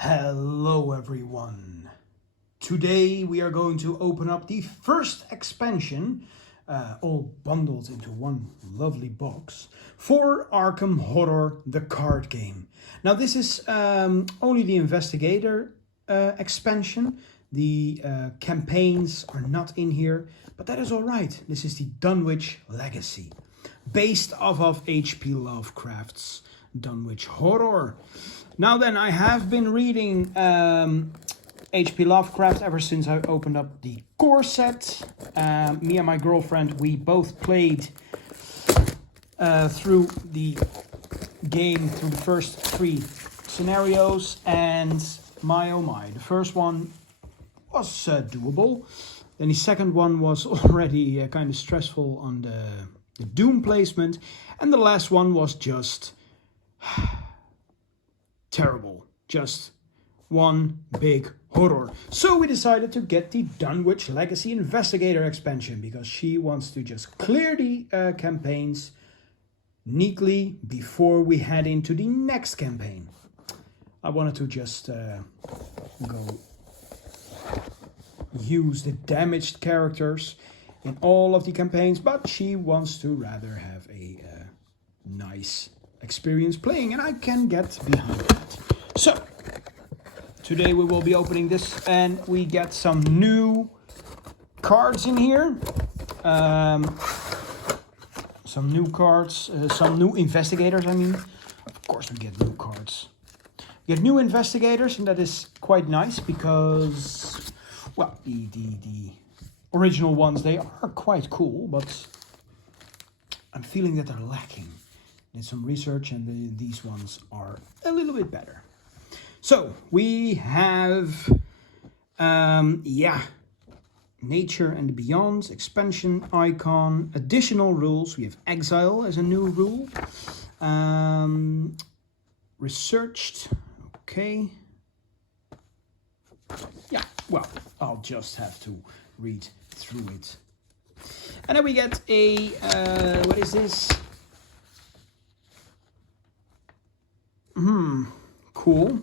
Hello everyone. Today we are going to open up the first expansion, all bundled into one lovely box, for Arkham Horror, the card game. Now this is only the Investigator expansion. The campaigns are not in here, but that is alright. This is the Dunwich Legacy, based off of H.P. Lovecraft's Dunwich Horror. Now then, I have been reading H.P. Lovecraft ever since I opened up the core set. Me and my girlfriend, we both played through the game, through the first 3 scenarios, and my oh my, the first one was doable. Then the second one was already kind of stressful on the Doom placement, and the last one was just terrible. Just one big horror. So we decided to get the Dunwich Legacy Investigator expansion because she wants to just clear the campaigns neatly before we head into the next campaign. I wanted to just go use the damaged characters in all of the campaigns, but she wants to rather have a nice experience playing, and I can get behind that. So today we will be opening this, and we get some new cards in here, some new cards, some new investigators. I mean, of course we get new cards. We get new investigators, and that is quite nice because, well, the original ones, they are quite cool, but I'm feeling that they're lacking. Did some research, and these ones are a little bit better. So we have Nature and the Beyond, expansion icon, additional rules. We have Exile as a new rule. Researched, okay. Yeah, well, I'll just have to read through it. And then we get a, what is this? Cool.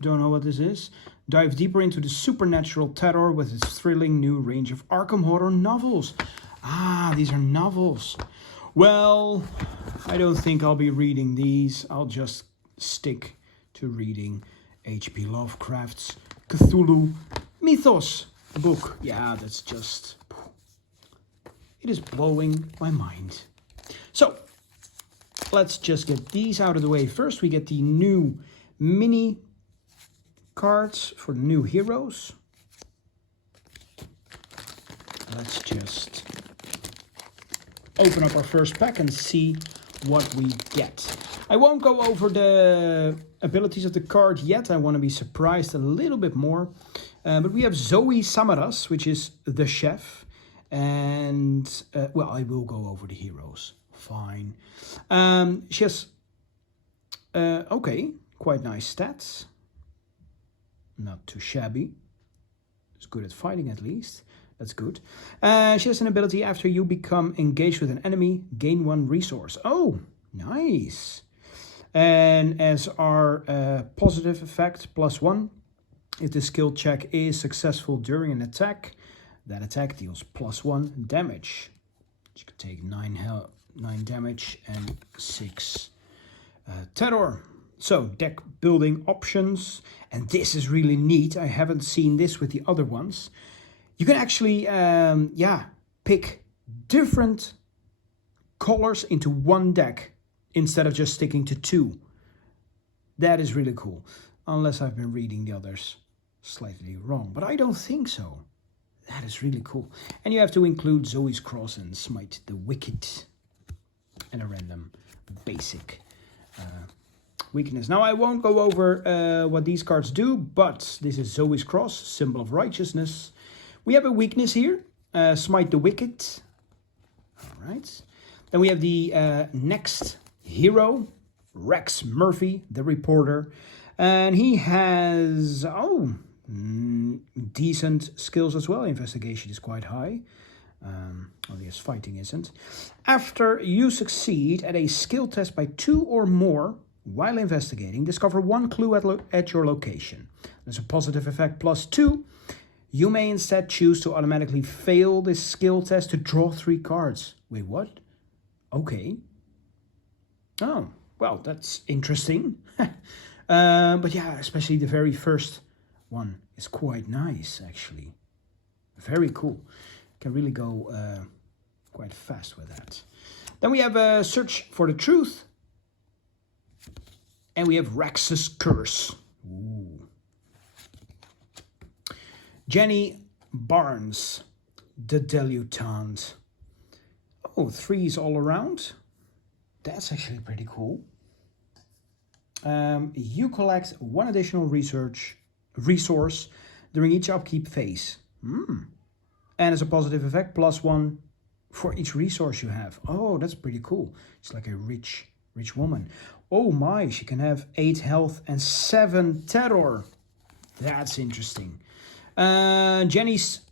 Don't know what this is. Dive deeper into the supernatural terror with its thrilling new range of Arkham Horror novels. Ah, these are novels. Well, I don't think I'll be reading these. I'll just stick to reading H.P. Lovecraft's Cthulhu Mythos book. Yeah, that's just... it is blowing my mind. So, let's just get these out of the way. First, we get the new mini cards for the new heroes. Let's just open up our first pack and see what we get. I won't go over the abilities of the card yet. I want to be surprised a little bit more. But we have Zoe Samaras, which is the chef. And, well, I will go over the heroes. Fine. She has, okay, quite nice stats. Not too shabby. She's good at fighting at least. That's good. She has an ability: after you become engaged with an enemy, gain 1 resource. Oh, nice. And as our positive effect, +1. If the skill check is successful during an attack, that attack deals +1 damage. She could take 9 damage and 6 terror. So deck building options, and this is really neat. I haven't seen this with the other ones. You can actually pick different colors into one deck instead of just sticking to 2. That is really cool, unless I've been reading the others slightly wrong, but I don't think so. That is really cool. And you have to include Zoe's Cross and Smite the Wicked, and a random basic weakness. Now I won't go over what these cards do, but this is Zoe's Cross, symbol of righteousness. We have a weakness here, Smite the Wicked. All right. Then we have the next hero, Rex Murphy, the reporter. And he has, decent skills as well. Investigation is quite high. Well, yes, fighting isn't. After you succeed at a skill test by 2 or more, While investigating, discover one clue at your location. There's a positive effect +2. You may instead choose to automatically fail this skill test to draw 3 cards. Wait, what? Okay. Oh, well, that's interesting. But yeah, especially the very first one is quite nice, actually. Very cool. Can really go quite fast with that. Then we have a Search for the Truth. And we have Rex's Curse. Ooh. Jenny Barnes, the Delutant. Oh, 3s all around. That's actually pretty cool. You collect 1 additional resource during each upkeep phase. And as a positive effect, +1 for each resource you have. Oh, that's pretty cool. It's like a rich woman. Oh my, she can have 8 health and 7 terror. That's interesting. Jenny's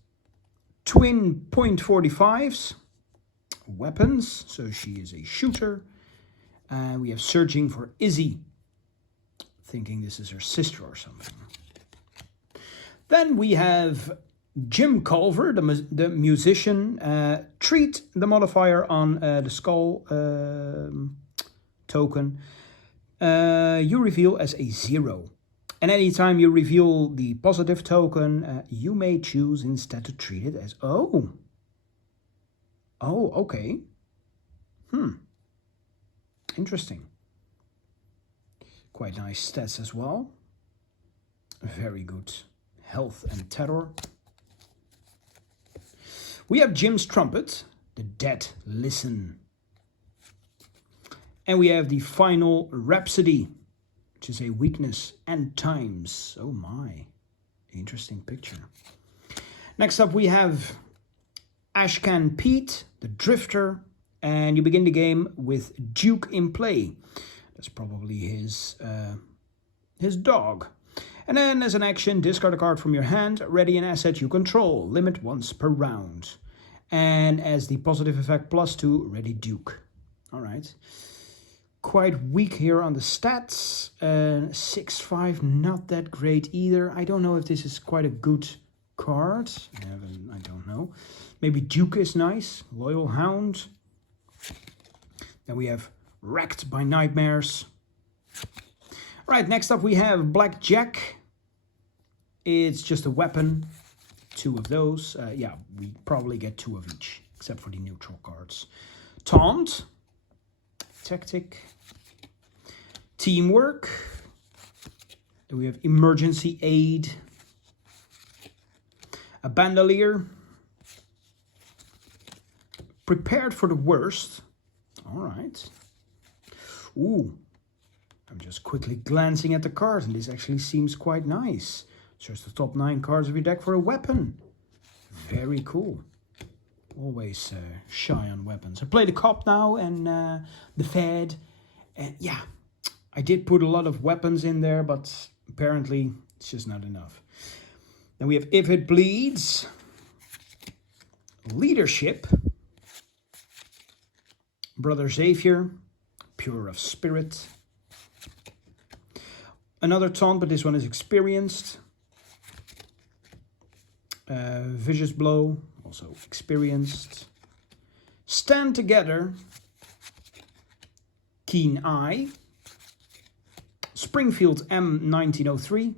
twin .45s. Weapons, so she is a shooter. We have Searching for Izzy. Thinking this is her sister or something. Then we have Jim Culver, the musician. Treat the modifier on the skull token. You reveal as a 0. And anytime you reveal the positive token, you may choose instead to treat it as... Oh, okay. Interesting. Quite nice stats as well. Very good health and terror. We have Jim's Trumpet, the Dead Listen. And we have the Final Rhapsody, which is a weakness and times. Oh my, interesting picture. Next up we have Ashcan Pete, the Drifter, and you begin the game with Duke in play. That's probably his dog. And then as an action, discard a card from your hand, ready an asset you control, limit once per round. And as the positive effect, +2, ready Duke. All right. Quite weak here on the stats. 6/5, not that great either. I don't know if this is quite a good card. I don't know. Maybe Duke is nice. Loyal Hound. Then we have Wrecked by Nightmares. Right, next up we have Blackjack. It's just a weapon. 2 of those. Yeah, we probably get 2 of each, except for the neutral cards. Taunt. Tactic. Teamwork. Then we have Emergency Aid. A Bandolier. Prepared for the Worst. All right. Ooh. I'm just quickly glancing at the cards, and this actually seems quite nice. Search the top 9 cards of your deck for a weapon. Very cool. Always shy on weapons. I play the Cop now and the Fed. And yeah, I did put a lot of weapons in there, but apparently it's just not enough. Then we have If It Bleeds. Leadership. Brother Xavier. Pure of Spirit. Another taunt, but this one is experienced. Vicious Blow, also experienced. Stand Together. Keen Eye. Springfield M1903.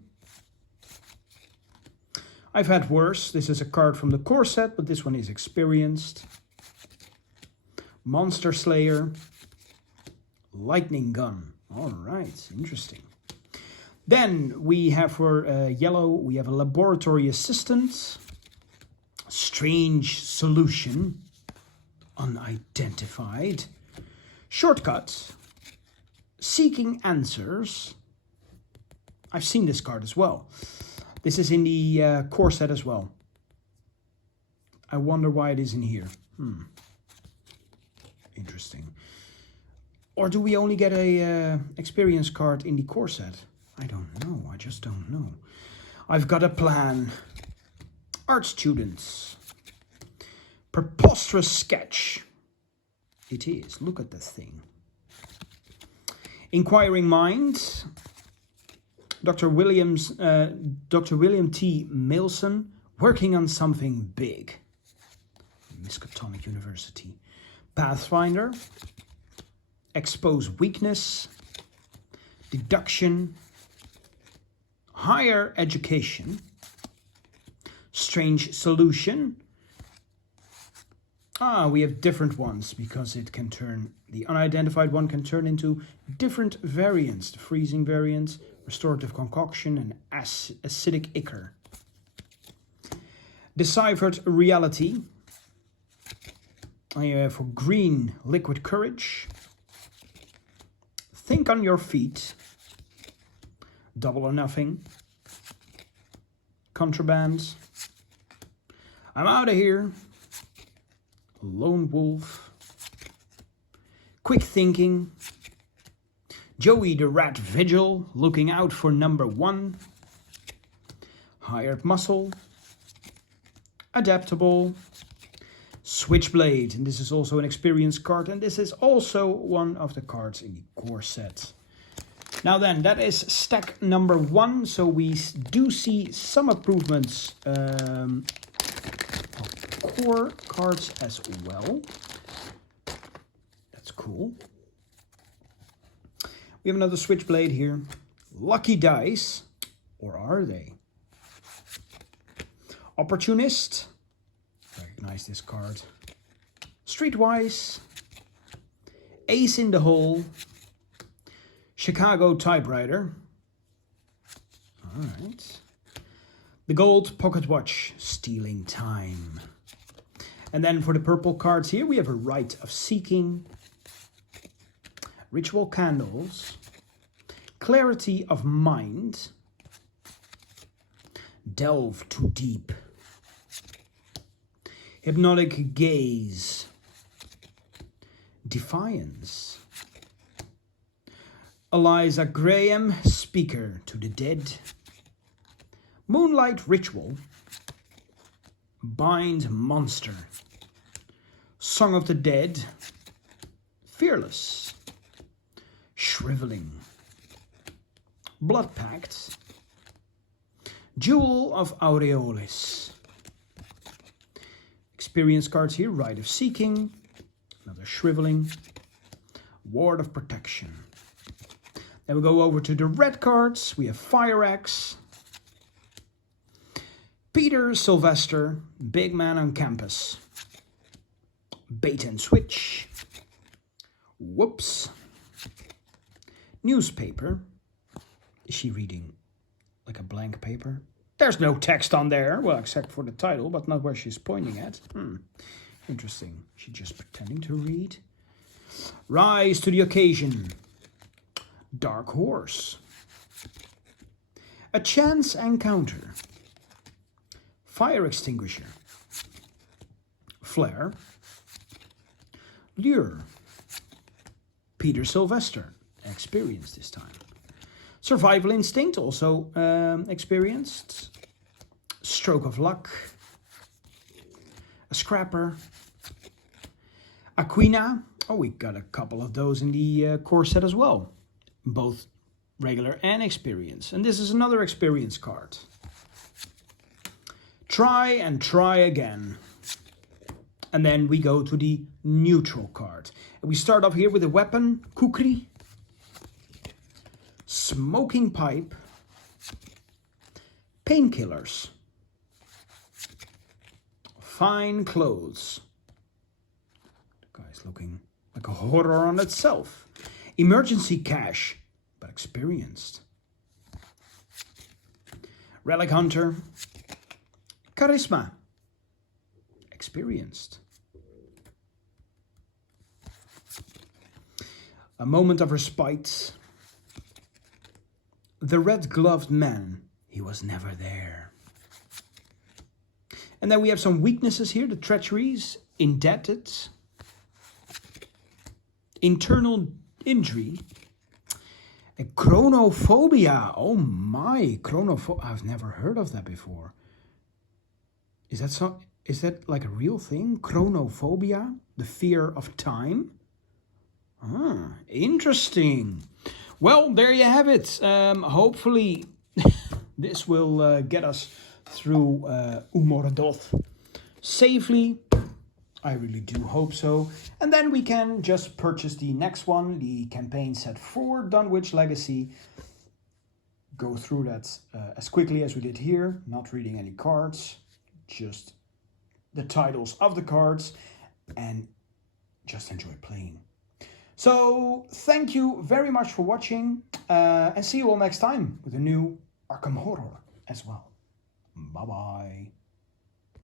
I've Had Worse. This is a card from the core set, but this one is experienced. Monster Slayer. Lightning Gun. All right, interesting. Then we have for yellow, we have a Laboratory Assistant. Strange Solution. Unidentified. Shortcut. Seeking Answers. I've seen this card as well. This is in the core set as well. I wonder why it is in here. Interesting. Or do we only get a experience card in the core set? I don't know. I just don't know. I've Got a Plan. Art Students. Preposterous Sketch. It is. Look at the thing. Inquiring Mind. Dr. William T. Milson, working on something big. Miskatonic University. Pathfinder. Expose weakness. Deduction. Higher education. Strange solution. We have different ones because it can turn, the unidentified one can turn into different variants. The freezing variant, restorative concoction, and acidic ichor. Deciphered reality. For green, liquid courage. Think on your feet. Double or nothing. Contraband. I'm out of here. Lone wolf. Quick thinking. Joey the Rat Vigil, looking out for number 1. Hired muscle. Adaptable. Switchblade, and this is also an experience card, and this is also one of the cards in the core set. Now then, that is stack number 1, so we do see some improvements of core cards as well. That's cool. We have another Switchblade here. Lucky dice, or are they? Opportunist. Recognize this card. Streetwise. Ace in the hole. Chicago typewriter. Alright. The gold pocket watch. Stealing time. And then for the purple cards here, we have a Rite of Seeking. Ritual candles. Clarity of mind. Delve too deep. Hypnotic gaze. Defiance. Eliza Graham, speaker to the dead. Moonlight ritual. Bind monster. Song of the dead. Fearless. Shriveling. Blood pact. Jewel of Aureolis. Experience cards here. Rite of Seeking. Another Shriveling. Ward of Protection. Then we go over to the red cards. We have Fire Axe. Peter Sylvester. Big Man on Campus. Bait and Switch. Whoops. Newspaper. Is she reading like a blank paper? There's no text on there. Well, except for the title, but not where she's pointing at. Interesting. She's just pretending to read. Rise to the occasion. Dark Horse. A chance encounter. Fire extinguisher. Flare. Lure. Peter Sylvester. Experience this time. Survival instinct, also experienced. Stroke of luck. A scrapper. Aquina. Oh, we got a couple of those in the core set as well. Both regular and experience. And this is another experience card. Try and try again. And then we go to the neutral card. And we start off here with a weapon, kukri. Smoking pipe. Painkillers. Fine clothes. The guy's looking like a horror on itself. Emergency cash, but experienced. Relic hunter. Charisma. Experienced. A moment of respite. The red-gloved man. He was never there. And then we have some weaknesses here. The treacheries. Indebted. Internal injury. A chronophobia. Oh my, chronophobia. I've never heard of that before. Is that like a real thing? Chronophobia? The fear of time? Interesting. Well, there you have it. Hopefully this will get us through Umorodoth safely. I really do hope so. And then we can just purchase the next one, the campaign set for Dunwich Legacy. Go through that as quickly as we did here, not reading any cards, just the titles of the cards, and just enjoy playing. So thank you very much for watching, and see you all next time with a new Arkham Horror as well. Bye bye.